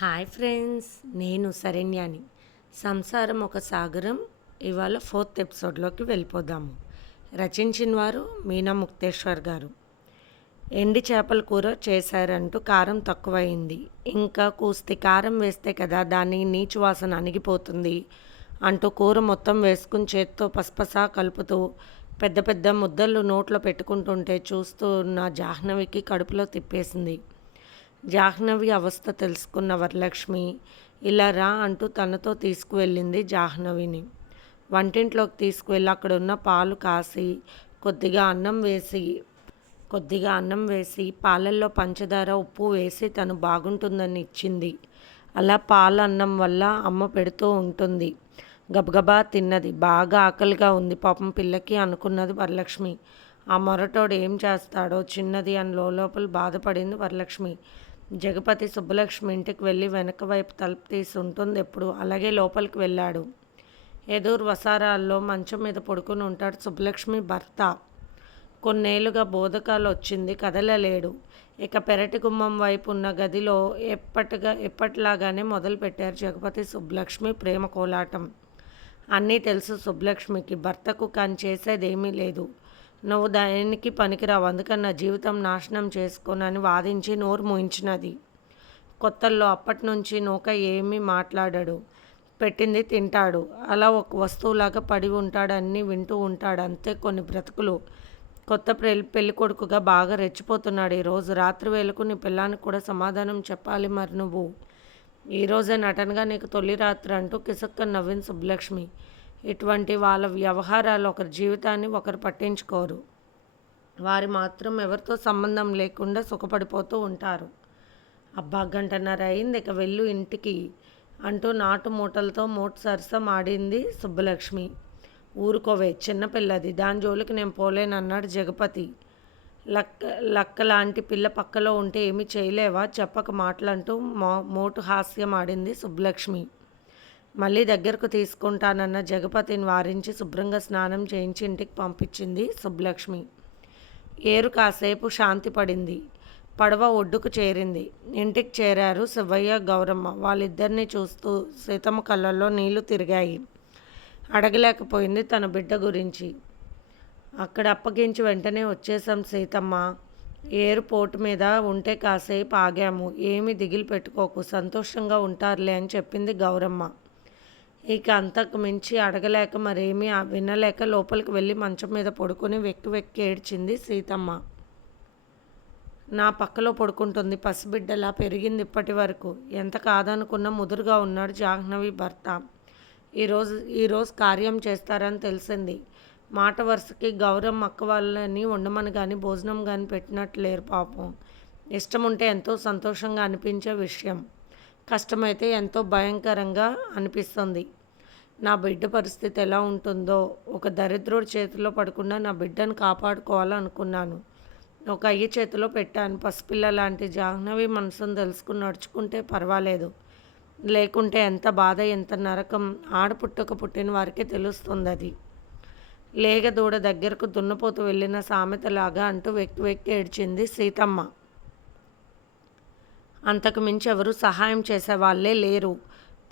Hi friends, నేను శరణ్యాని. సంసారం ఒక సాగరం. ఇవాళ 4th ఎపిసోడ్లోకి వెళ్ళిపోదాము. రచించిన వారు మీనా ముక్తేశ్వర్ గారు. ఎండి చేపల కూర చేశారంటూ కారం తక్కువైంది. ఇంకా కూస్తి కారం వేస్తే కదా దాని నీచు వాసన అణిగిపోతుంది అంటూ కూర మొత్తం వేసుకుని చేత్తో పసపసా కలుపుతూ పెద్ద పెద్ద ముద్దలు నోట్లో పెట్టుకుంటుంటే చూస్తూ ఉన్న జాహ్నవికి కడుపులో తిప్పేసింది. జాహ్నవి అవస్థ తెలుసుకున్న వరలక్ష్మి ఇలా రా అంటూ తనతో తీసుకువెళ్ళింది జాహ్నవిని. వంటింట్లోకి తీసుకువెళ్ళి అక్కడున్న పాలు కాసి కొద్దిగా అన్నం వేసి పాలల్లో పంచదార ఉప్పు వేసి తను బాగుంటుందని ఇచ్చింది. అలా పాలు అన్నం వల్ల అమ్మ పెడుతూ ఉంటుంది. గబగబా తిన్నది. బాగా ఆకలిగా ఉంది పాపం పిల్లకి అనుకున్నది వరలక్ష్మి. ఆ మొరటోడు ఏం చేస్తాడో చిన్నది అని లోపల బాధపడింది వరలక్ష్మి. జగపతి సుబ్బలక్ష్మి ఇంటికి వెళ్ళి వెనక వైపు తలుపు తీసి ఉంటుంది ఎప్పుడు. అలాగే లోపలికి వెళ్ళాడు. ఎదురు వసారాల్లో మంచం మీద పడుకుని ఉంటాడు సుబ్బలక్ష్మి భర్త. కొన్నేళ్లుగా బోధకాలు వచ్చింది, కదలలేడు. ఇక పెరటి గుమ్మం వైపు ఉన్న గదిలో ఎప్పటిలాగానే మొదలుపెట్టారు జగపతి సుబ్బలక్ష్మి ప్రేమ కోలాటం. అన్నీ తెలుసు సుబ్బలక్ష్మికి. భర్తకు కానీ చేసేదేమీ లేదు. నువ్వు దానికి పనికిరావు, అందుకని నా జీవితం నాశనం చేసుకోనని వాదించి నోరు మూయించినది. కొత్తల్లో అప్పటి నుంచి నూక ఏమీ మాట్లాడాడు. పెట్టింది తింటాడు. అలా ఒక వస్తువులాగా పడి ఉంటాడు, అన్నీ వింటూ ఉంటాడు. అంతే కొన్ని బ్రతుకులు. కొత్త పెళ్లి కొడుకుగా బాగా రెచ్చిపోతున్నాడు. ఈరోజు రాత్రి వేళకు నీ పిల్లానికి కూడా సమాధానం చెప్పాలి మరి నువ్వు. ఈరోజే నటనగా నీకు తొలి రాత్రి అంటూ కిసక్కని నవ్వింది సుబ్బలక్ష్మి. ఇటువంటి వాళ్ళ వ్యవహారాలు ఒకరి జీవితాన్ని ఒకరు పట్టించుకోరు. వారి మాత్రం ఎవరితో సంబంధం లేకుండా సుఖపడిపోతూ ఉంటారు. అబ్బా, గంటన్నర అయింది, ఇక వెళ్ళు ఇంటికి అంటూ నాటు మూటలతో మూట సరసం ఆడింది సుబ్బలక్ష్మి. ఊరుకోవే, చిన్నపిల్లది, దాని జోలికి నేను పోలేనన్నాడు జగపతి. లక్క లాంటి పిల్ల పక్కలో ఉంటే ఏమీ చేయలేవా, చెప్పక మాటలంటూ మోటు హాస్యం ఆడింది సుబ్బలక్ష్మి. మళ్ళీ దగ్గరకు తీసుకుంటానన్న జగపతిని వారించి శుభ్రంగా స్నానం చేయించి ఇంటికి పంపించింది సుబ్బలక్ష్మి. ఏరు కాసేపు శాంతి పడింది. పడవ ఒడ్డుకు చేరింది. ఇంటికి చేరారు శివయ్య, గౌరమ్మ. వాళ్ళిద్దరినీ చూస్తూ సీతమ్మ కళ్ళల్లో నీళ్లు తిరిగాయి. అడగలేకపోయింది తన బిడ్డ గురించి. అక్కడ అప్పగించి వెంటనే వచ్చేసాం సీతమ్మ. ఏరు పోటు మీద ఉంటే కాసేపు ఆగాము. ఏమీ దిగులు పెట్టుకోకు, సంతోషంగా ఉంటారులే అని చెప్పింది గౌరమ్మ. ఇక అంతకు మించి అడగలేక మరేమీ వినలేక లోపలికి వెళ్ళి మంచం మీద పడుకొని వెక్కి వెక్కి ఏడ్చింది సీతమ్మ. నా పక్కలో పడుకుంటుంది, పసిబిడ్డలా పెరిగింది ఇప్పటి వరకు. ఎంత కాదనుకున్నా ముదురుగా ఉన్నాడు జాహ్నవి భర్త. ఈరోజు కార్యం చేస్తారని తెలిసింది. మాట వరుసకి గౌరమ్మ అక్క వాళ్ళని ఉండమని కానీ భోజనం కానీ పెట్టినట్లేరు పాపం. ఇష్టం ఉంటే ఎంతో సంతోషంగా అనిపించే విషయం, కష్టమైతే ఎంతో భయంకరంగా అనిపిస్తుంది. నా బిడ్డ పరిస్థితి ఎలా ఉంటుందో. ఒక దరిద్రుడి చేతిలో పడకుండా నా బిడ్డను కాపాడుకోవాలనుకున్నాను. ఒక అయ్య చేతిలో పెట్టాను. పసిపిల్ల లాంటి జాహ్నవి మనసును తెలుసుకుని నడుచుకుంటే పర్వాలేదు, లేకుంటే ఎంత బాధ, ఎంత నరకం ఆడపుట్టక పుట్టిన వారికే తెలుస్తుంది. అది లేగ దూడ దగ్గరకు దున్నపోతూ వెళ్ళిన సామెతలాగా అంటూ వెక్కి వెక్కి ఏడ్చింది సీతమ్మ. అంతకు మించి ఎవరూ సహాయం చేసేవాళ్ళే లేరు.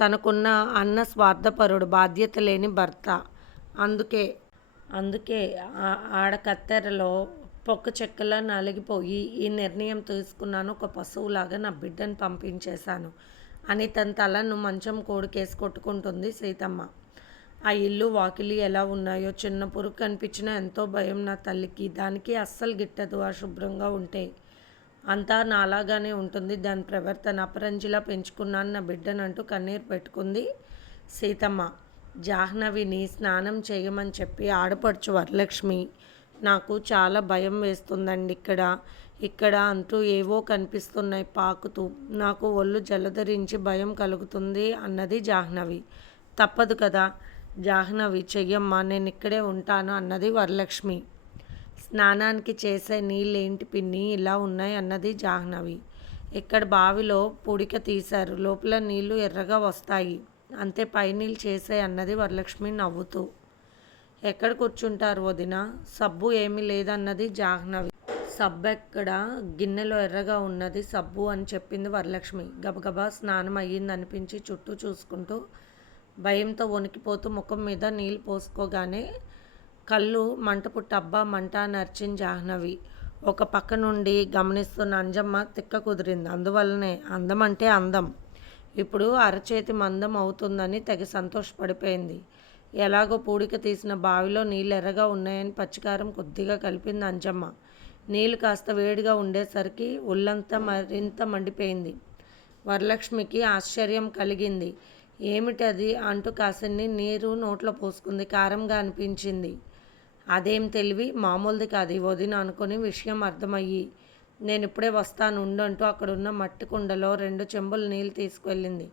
తనకున్న అన్న స్వార్థపరుడు, బాధ్యత లేని భర్త. అందుకే ఆడకత్తెరలో పొక్క చెక్కలా నలిగిపోయి ఈ నిర్ణయం తీసుకున్నాను. ఒక పశువులాగా నా బిడ్డను పంపించేశాను అని తన తలను మంచం కోడికేసి కొట్టుకుంటుంది సీతమ్మ. ఆ ఇల్లు వాకిలి ఎలా ఉన్నాయో, చిన్న పురుగు కనిపించినా ఎంతో భయం నా తల్లికి. దానికి అస్సలు గిట్టదు అశుభ్రంగా ఉంటే. అంతా నాలాగానే ఉంటుంది దాని ప్రవర్తన. అపరంజిలా పెంచుకున్నాను నా బిడ్డనంటూ కన్నీరు పెట్టుకుంది సీతమ్మ. జాహ్నవిని స్నానం చేయమని చెప్పి ఆడపడుచు వరలక్ష్మి, నాకు చాలా భయం వేస్తుందండి ఇక్కడ అంటూ ఏవో కనిపిస్తున్నాయి పాకుతూ. నాకు ఒళ్ళు జలధరించి భయం కలుగుతుంది అన్నది జాహ్నవి. తప్పదు కదా జాహ్నవి, చెయ్యమ్మా, నేను ఇక్కడే ఉంటాను అన్నది వరలక్ష్మి. స్నానానికి చేసే నీళ్ళేంటి పిన్ని ఇలా ఉన్నాయి అన్నది జాహ్నవి. ఇక్కడ బావిలో పుడిక తీశారు, లోపల నీళ్లు ఎర్రగా వస్తాయి, అంతే, పై నీళ్ళు చేసే అన్నది వరలక్ష్మి నవ్వుతూ. ఎక్కడ కూర్చుంటారు వదిన, సబ్బు ఏమీ లేదన్నది జాహ్నవి. సబ్బెక్కడ గిన్నెలో ఎర్రగా ఉన్నది సబ్బు అని చెప్పింది వరలక్ష్మి. గబగబా స్నానం అయ్యిందనిపించి చుట్టూ చూసుకుంటూ భయంతో వణికిపోతూ ముఖం మీద నీళ్ళు పోసుకోగానే కళ్ళు మంట పుట్టి అబ్బా మంట అని అరిచింది జాహ్నవి. ఒక పక్క నుండి గమనిస్తున్న అంజమ్మ తిక్క కుదిరింది. అందువల్లనే అందం అంటే అందం ఇప్పుడు అరచేతి మందం అవుతుందని తెగ సంతోషపడిపోయింది. ఎలాగో పూడిక తీసిన బావిలో నీళ్ళు ఎర్రగా ఉన్నాయని పచ్చికారం కొద్దిగా కలిపింది అంజమ్మ. నీళ్ళు కాస్త వేడిగా ఉండేసరికి ఒళ్ళంతా మరింత మండిపోయింది. వరలక్ష్మికి ఆశ్చర్యం కలిగింది. ఏమిటది అంటూ కాసిన్ని నీరు నోట్లో పోసుకుంది. కారంగా అనిపించింది. అదేం తెలివి, మామూలుది కాదు వదిన అనుకుని విషయం అర్థమయ్యి నేను ఇప్పుడే వస్తాను ఉండంటూ అక్కడున్న మట్టి కుండలో 2 చెంబులు నీళ్ళు తీసుకువెళ్ళింది.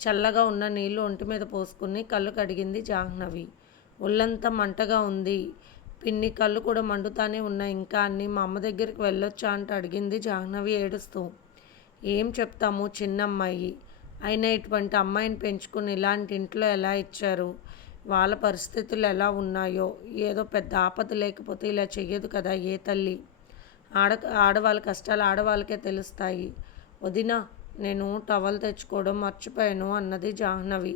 చల్లగా ఉన్న నీళ్లు ఒంటి మీద పోసుకుని కళ్ళు కడిగింది జాహ్నవి. ఒళ్ళంతా మంటగా ఉంది. పిన్ని కళ్ళు కూడా మండుతానే ఉన్నాయి ఇంకా అన్నీ. మా అమ్మ దగ్గరికి వెళ్ళొచ్చా అంటూ అడిగింది జాహ్నవి ఏడుస్తూ. ఏం చెప్తాము చిన్నమ్మాయి అయినా ఇటువంటి అమ్మాయిని పెంచుకుని ఇలాంటి ఇంట్లో ఎలా ఇచ్చారు, వాళ్ళ పరిస్థితులు ఎలా ఉన్నాయో. ఏదో పెద్ద ఆపద లేకపోతే ఇలా చెయ్యదు కదా ఏ తల్లి. ఆడవాళ్ళ కష్టాలు ఆడవాళ్ళకే తెలుస్తాయి. వదినా నేను టవల్ తెచ్చుకోవడం మర్చిపోయాను అన్నది జాహ్నవి.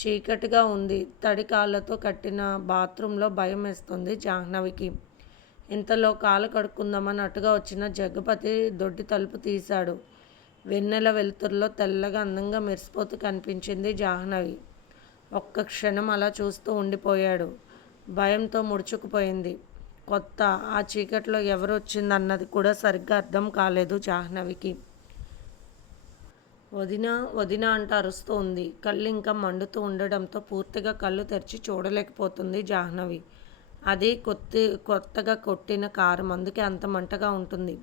చీకటిగా ఉంది. తడి కాళ్ళతో కట్టిన బాత్రూంలో భయం వేస్తుంది జాహ్నవికి. ఇంతలో కాలు కడుక్కుందామని అటుగా వచ్చిన జగపతి దొడ్డి తలుపు తీశాడు. వెన్నెల వెలుతురులో తెల్లగా అందంగా మెరిసిపోతూ కనిపించింది జాహ్నవి. ఒక్క క్షణం అలా చూస్తూ ఉండిపోయాడు. భయంతో ముడుచుకుపోయింది. కొత్త ఆ చీకట్లో ఎవరు వచ్చిందన్నది కూడా సరిగ్గా అర్థం కాలేదు జాహ్నవికి. వదిన వదిన అంటూ అరుస్తూ ఉంది. కళ్ళు ఇంకా మండుతూ ఉండడంతో పూర్తిగా కళ్ళు తెరిచి చూడలేకపోతుంది జాహ్నవి. అది కొత్తగా కొట్టిన కారం, అందుకే అంత మంటగా ఉంటుంది.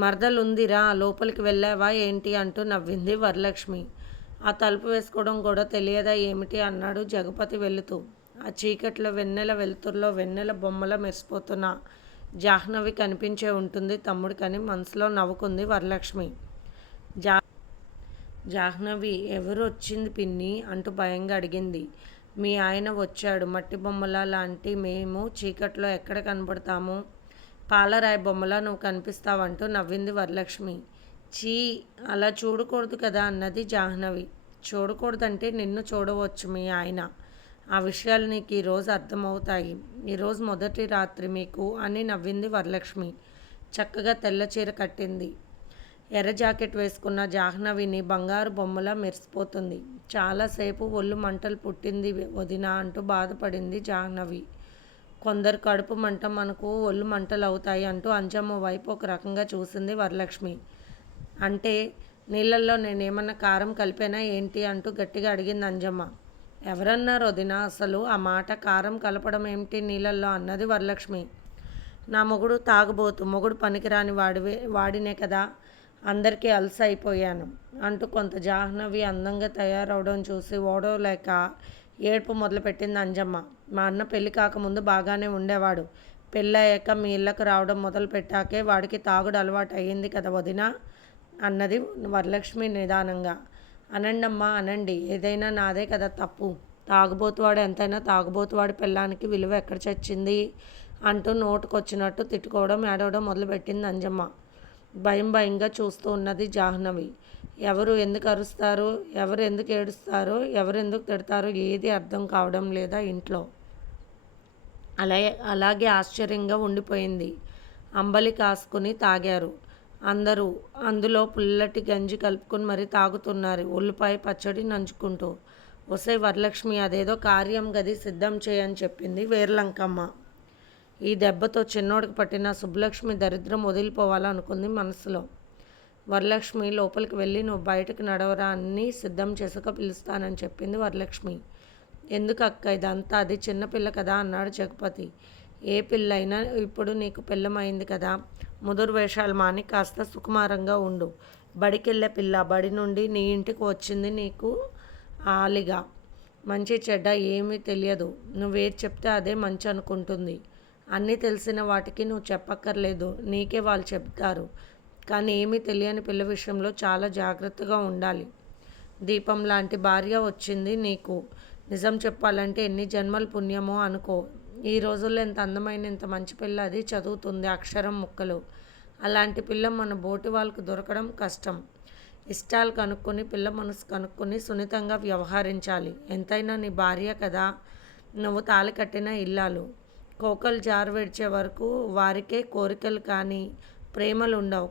మరదలుందిరా లోపలికి వెళ్ళావా ఏంటి అంటూ నవ్వింది వరలక్ష్మి. ఆ తలుపు వేసుకోవడం కూడా తెలియదా ఏమిటి అన్నాడు జగపతి వెళుతూ. ఆ చీకట్లో వెన్నెల వెలుతురులో వెన్నెల బొమ్మల మెరిసిపోతున్న జాహ్నవి కనిపించే ఉంటుంది తమ్ముడికని మనసులో నవ్వుకుంది వరలక్ష్మి. జాహ్నవి ఎవరు వచ్చింది పిన్ని అంటూ భయంగా అడిగింది. మీ ఆయన వచ్చాడు. మట్టి బొమ్మల లాంటి మేము చీకట్లో ఎక్కడ కనపడతాము, పాలరాయి బొమ్మలా నువ్వు కనిపిస్తావంటూ నవ్వింది వరలక్ష్మి. చీ అలా చూడకూడదు కదా అన్నది జాహ్నవి. చూడకూడదంటే నిన్ను చూడవచ్చు మీ ఆయన. ఆ విషయాలు నీకు ఈరోజు అర్థమవుతాయి. ఈరోజు మొదటి రాత్రి మీకు అని నవ్వింది వరలక్ష్మి. చక్కగా తెల్ల చీర కట్టింది. ఎర్ర జాకెట్ వేసుకున్న జాహ్నవిని బంగారు బొమ్మలా మెరిసిపోతుంది. చాలాసేపు ఒళ్ళు మంటలు పుట్టింది వదిన అంటూ బాధపడింది జాహ్నవి. కొందరు కడుపు మంట మనకు ఒళ్ళు మంటలు అవుతాయి అంటూ అంజమ్మ వైపు ఒక రకంగా చూసింది వరలక్ష్మి. అంటే నీళ్ళల్లో నేనేమన్నా కారం కలిపానా ఏంటి అంటూ గట్టిగా అడిగింది అంజమ్మ. ఎవరన్నారు వదిన అసలు ఆ మాట, కారం కలపడం ఏమిటి నీళ్ళల్లో అన్నది వరలక్ష్మి. నా మొగుడు తాగుబోతు, మొగుడు పనికిరాని వాడినే కదా, అందరికీ అలసైపోయాను అంటూ కొంత జాహ్నవి అందంగా తయారవడం చూసి ఓడవలేక ఏడుపు మొదలుపెట్టింది అంజమ్మ. మా అన్న పెళ్లి కాకముందు బాగానే ఉండేవాడు. పెళ్ళయ్యాక మీ ఇళ్ళకు రావడం మొదలు పెట్టాకే వాడికి తాగుడు అలవాటు అయ్యింది కదా వదిన అన్నది వరలక్ష్మి నిదానంగా. అనండమ్మా అనండి, ఏదైనా నాదే కదా తప్పు. తాగుబోతువాడు ఎంతైనా తాగుబోతువాడి పెళ్ళానికి విలువ ఎక్కడ చచ్చింది అంటూ నోటుకొచ్చినట్టు తిట్టుకోవడం ఏడవడం మొదలుపెట్టింది అంజమ్మ. భయంగా చూస్తూ ఉన్నది జాహ్నవి. ఎవరు ఎందుకు అరుస్తారు, ఎవరు ఎందుకు ఏడుస్తారో, ఎవరు ఎందుకు తిడతారో ఏది అర్థం కావడం లేదా ఇంట్లో. అలాగే ఆశ్చర్యంగా ఉండిపోయింది. అంబలి కాసుకుని తాగారు అందరూ. అందులో పుల్లటి గంజి కలుపుకొని మరీ తాగుతున్నారు, ఉల్లిపాయ పచ్చడి నంచుకుంటూ. ఒసే వరలక్ష్మి అదేదో కార్యం గది సిద్ధం చేయని చెప్పింది వేర్లంకమ్మ. ఈ దెబ్బతో చిన్నోడికి పట్టిన సుబ్బలక్ష్మి దరిద్రం వదిలిపోవాలనుకుంది మనసులో. వరలక్ష్మి లోపలికి వెళ్ళి నువ్వు బయటకు నడవరా అన్నీ సిద్ధం చేసుక పిలుస్తానని చెప్పింది వరలక్ష్మి. ఎందుకు అక్క ఇదంతా, అది చిన్నపిల్ల కదా అన్నాడు జగపతి. ఏ పిల్ల అయినా ఇప్పుడు నీకు పిల్లమైంది కదా, ముదురు వేషాలు మాని కాస్త సుకుమారంగా ఉండు. బడికెళ్ళే పిల్ల, బడి నుండి నీ ఇంటికి వచ్చింది నీకు ఆలిగా. మంచి చెడ్డ ఏమీ తెలియదు, నువ్వేది చెప్తే అదే మంచి అనుకుంటుంది. అన్నీ తెలిసిన వాటికి నువ్వు చెప్పక్కర్లేదు, నీకే వాళ్ళు చెప్తారు. కానీ ఏమీ తెలియని పిల్ల విషయంలో చాలా జాగ్రత్తగా ఉండాలి. దీపం లాంటి భార్య వచ్చింది నీకు. నిజం చెప్పాలంటే ఎన్ని జన్మల పుణ్యమో అనుకో. ఈ రోజుల్లో ఎంత అందమైన ఇంత మంచి పిల్ల అది చదువుతుంది అక్షరం ముక్కలు. అలాంటి పిల్ల మన బోటి వాళ్ళకు దొరకడం కష్టం. ఇష్టాలు కనుక్కొని పిల్ల మనసు కనుక్కొని సున్నితంగా వ్యవహరించాలి. ఎంతైనా నీ భార్య కదా, నువ్వు తాళి కట్టిన ఇల్లాలు. కోకలు జారు విడిచే వరకు వారికే కోరికలు కానీ ప్రేమలు ఉండవు.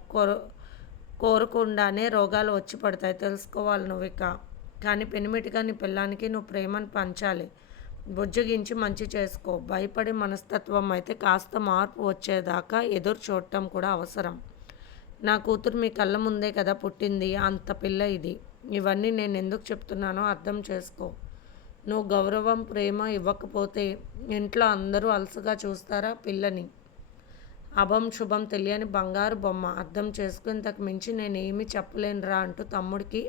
కోరకుండానే రోగాలు వచ్చి పడతాయి, తెలుసుకోవాలి నువ్విక. కానీ పెనిమిటిగా నీ పిల్లానికి నువ్వు ప్రేమను పంచాలి. బుజ్జగించి మంచి చేసుకో. భయపడి మనస్తత్వం అయితే కాస్త మార్పు వచ్చేదాకా ఎదురు చూడటం కూడా అవసరం. నా కూతురు మీ కళ్ళ ముందే కదా పుట్టింది, అంత పిల్ల ఇది. ఇవన్నీ నేను ఎందుకు చెప్తున్నానో అర్థం చేసుకో. నువ్వు గౌరవం ప్రేమ ఇవ్వకపోతే ఇంట్లో అందరూ అలసగా చూస్తారా పిల్లని? అభం శుభం తెలియని బంగారు బొమ్మ. అర్థం చేసుకుని ఇంతకు మించి నేనేమీ చెప్పలేనురా అంటూ తమ్ముడికి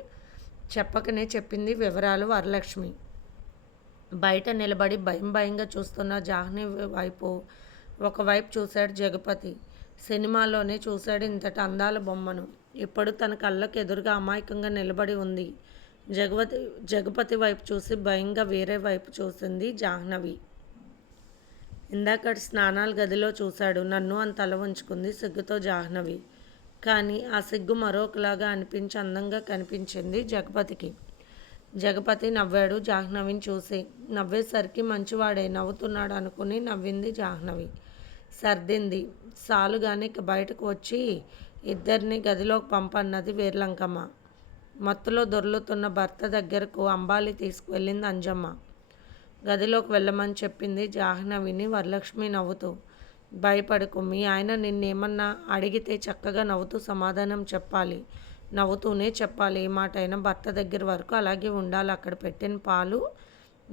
చెప్పకనే చెప్పింది వివరాలు వరలక్ష్మి. బయట నిలబడి భయం భయంగా చూస్తున్న జాహ్నవి వైపు ఒకవైపు చూశాడు జగపతి. సినిమాలోనే చూశాడు ఇంతటి అందాల బొమ్మను. ఇప్పుడు తన కళ్ళకు ఎదురుగా అమాయకంగా నిలబడి ఉంది. జగపతి వైపు చూసి భయంగా వేరే వైపు చూసింది జాహ్నవి. ఇందాకటి స్నానాల గదిలో చూశాడు నన్ను అని తల ఉంచుకుంది సిగ్గుతో జాహ్నవి. కానీ ఆ సిగ్గు మరొకలాగా అనిపించి అందంగా కనిపించింది జగపతికి. జగపతి నవ్వాడు జాహ్నవిని చూసి. నవ్వేసరికి మంచివాడే నవ్వుతున్నాడు అనుకుని నవ్వింది జాహ్నవి. సర్దింది. సాలుగాని ఇక బయటకు వచ్చి ఇద్దరిని గదిలోకి పంపన్నది వీర్లంకమ్మ. మత్తులో దొర్లుతున్న భర్త దగ్గరకు అంబాలి తీసుకువెళ్ళింది అంజమ్మ. గదిలోకి వెళ్ళమని చెప్పింది జాహ్నవిని వరలక్ష్మి నవ్వుతూ. భయపడకు, మీ ఆయన నిన్నేమన్నా అడిగితే చక్కగా నవ్వుతూ సమాధానం చెప్పాలి. నవ్వుతూనే చెప్పాలి. ఏ మాట అయినా భర్త దగ్గర వరకు అలాగే ఉండాలి. అక్కడ పెట్టిన పాలు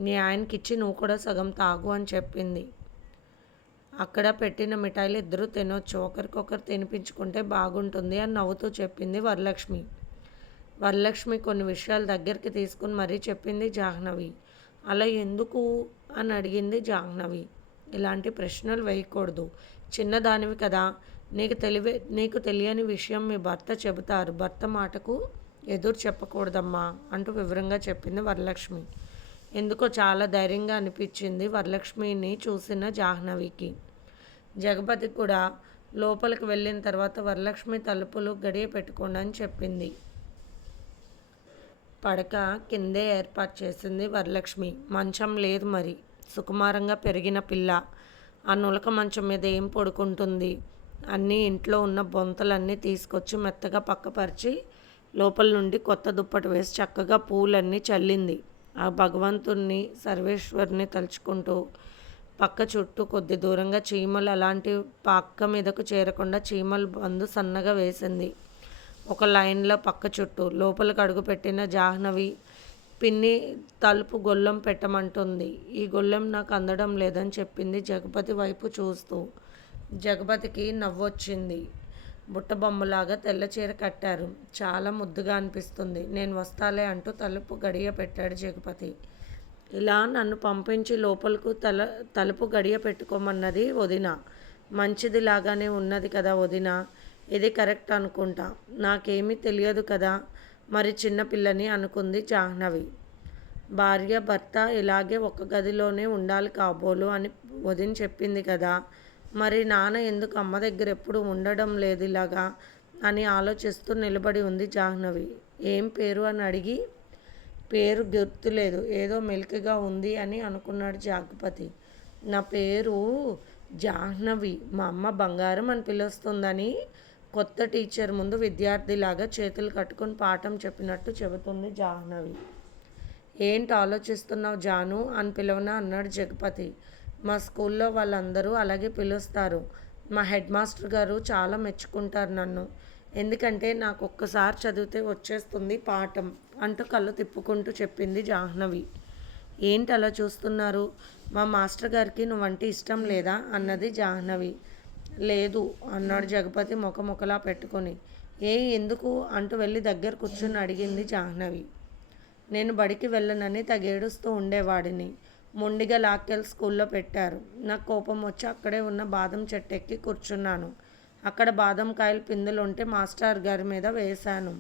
నీ ఆయనకిచ్చి నువ్వు కూడా సగం తాగు అని చెప్పింది. అక్కడ పెట్టిన మిఠాయిలు ఇద్దరూ తినొచ్చు, ఒకరికొకరు తినిపించుకుంటే బాగుంటుంది అని నవ్వుతూ చెప్పింది వరలక్ష్మి. వరలక్ష్మి కొన్ని విషయాలు దగ్గరికి తీసుకుని మరీ చెప్పింది జాహ్నవి. అలా ఎందుకు అని అడిగింది జాహ్నవి. ఇలాంటి ప్రశ్నలు వేయకూడదు, చిన్నదానివి కదా, నీకు తెలియని విషయం మీ భర్త చెబుతారు, భర్త మాటకు ఎదురు చెప్పకూడదమ్మా అంటూ వివరంగా చెప్పింది వరలక్ష్మి. ఎందుకో చాలా ధైర్యంగా అనిపించింది వరలక్ష్మిని చూసిన జాహ్నవికి. జగపతి కూడా లోపలికి వెళ్ళిన తర్వాత వరలక్ష్మి తలుపులు గడియ పెట్టుకోండి అని చెప్పింది. పడక కిందే ఏర్పాటు చేసింది వరలక్ష్మి. మంచం లేదు మరి, సుకుమారంగా పెరిగిన పిల్ల ఆ నులక మంచం మీద ఏం పడుకుంటుంది? అన్నీ ఇంట్లో ఉన్న బొంతలన్నీ తీసుకొచ్చి మెత్తగా పక్కపరిచి లోపల నుండి కొత్త దుప్పటి వేసి చక్కగా పూలన్నీ చల్లింది. ఆ భగవంతుణ్ణి సర్వేశ్వరిని తలుచుకుంటూ పక్క చుట్టూ కొద్ది దూరంగా చీమలు అలాంటి పక్క మీదకు చేరకుండా చీమల బందు సన్నగా వేసింది. ఒక లైన్లో పక్క చుట్టూ లోపలికి అడుగుపెట్టిన జాహ్నవి పిన్ని తలుపు గొల్లెం పెట్టమంటుంది. ఈ గొల్లెం నాకు అందడం లేదని చెప్పింది జగపతి వైపు చూస్తూ. జగపతికి నవ్వొచ్చింది. బుట్టబొమ్మలాగా తెల్ల చీర కట్టారు, చాలా ముద్దుగా అనిపిస్తుంది, నేను వస్తాలే అంటూ తలుపు గడియ పెట్టాడు జగపతి. ఇలా నన్ను పంపించి లోపలకు తలుపు గడియ పెట్టుకోమన్నది వదిన. మంచిది లాగానే ఉన్నది కదా వదిన, ఇది కరెక్ట్ అనుకుంటా, నాకేమీ తెలియదు కదా, మరి చిన్నపిల్లని అనుకుంది జాహ్నవి. భార్య భర్త ఇలాగే ఒక గదిలోనే ఉండాలి కాబోలు అని వదిన చెప్పింది కదా, మరి నాన్న ఎందుకు అమ్మ దగ్గర ఎప్పుడు ఉండడం లేదు ఇలాగా అని ఆలోచిస్తూ నిలబడి ఉంది జాహ్నవి. ఏం పేరు అని అడిగి, పేరు గుర్తులేదు, ఏదో మెలికగా ఉంది అని అనుకున్నాడు జగపతి. నా పేరు జాహ్నవి, మా అమ్మ బంగారం అని పిలుస్తుందని కొత్త టీచర్ ముందు విద్యార్థిలాగా చేతులు కట్టుకొని పాఠం చెప్పినట్టు చెబుతుంది జాహ్నవి. ఏంటి ఆలోచిస్తున్నావు జాను అని పిలవనా అన్నాడు జగపతి. మా స్కూల్లో వాళ్ళందరూ అలాగే పిలుస్తారు, మా హెడ్ మాస్టర్ గారు చాలా మెచ్చుకుంటారు నన్ను, ఎందుకంటే నాకు ఒక్కసారి చదివితే వచ్చేస్తుంది పాఠం అంటూ కళ్ళు తిప్పుకుంటూ చెప్పింది జాహ్నవి. ఏంటి అలా చూస్తున్నారు, మా మాస్టర్ గారికి నువ్వంటే ఇష్టం లేదా అన్నది జాహ్నవి. లేదు అన్నాడు జగపతి ముఖముఖలా పెట్టుకొని. ఎందుకు అంటూ వెళ్ళి దగ్గర కూర్చుని అడిగింది జాహ్నవి. నేను బడికి వెళ్ళనని తగేడుస్తూ ఉండేవాడిని, మొండిగా లాక్కెళ్ళి స్కూల్లో పెట్టారు, నాకు కోపం వచ్చి అక్కడే ఉన్న బాదం చెట్టు ఎక్కి కూర్చున్నాను, అక్కడ బాదం కాయలు పిందులు ఉంటే మాస్టర్ గారి మీద వేశాను,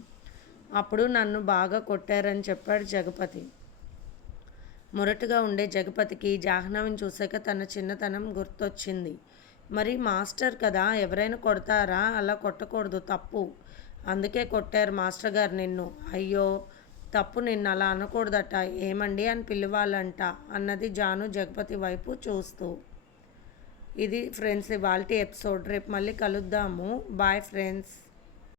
అప్పుడు నన్ను బాగా కొట్టారని చెప్పాడు జగపతి. మొరటుగా ఉండే జగపతికి జాహ్నవిని చూశాక తన చిన్నతనం గుర్తొచ్చింది. మరి మాస్టర్ కదా, ఎవరైనా కొడతారా? అలా కొట్టకూడదు, తప్పు. అందుకే కొట్టారు మాస్టర్ గారు నిన్ను. అయ్యో, తప్పు, నిన్ను అలా అనకూడదట. ఏమండి అని పిలవాలంట అన్నది జాను జగపతి వైపు చూస్తూ. ఇది ఫ్రెండ్స్ ఇవాల్టి ఎపిసోడ్. రేపు మళ్ళీ కలుద్దాము. Bye friends.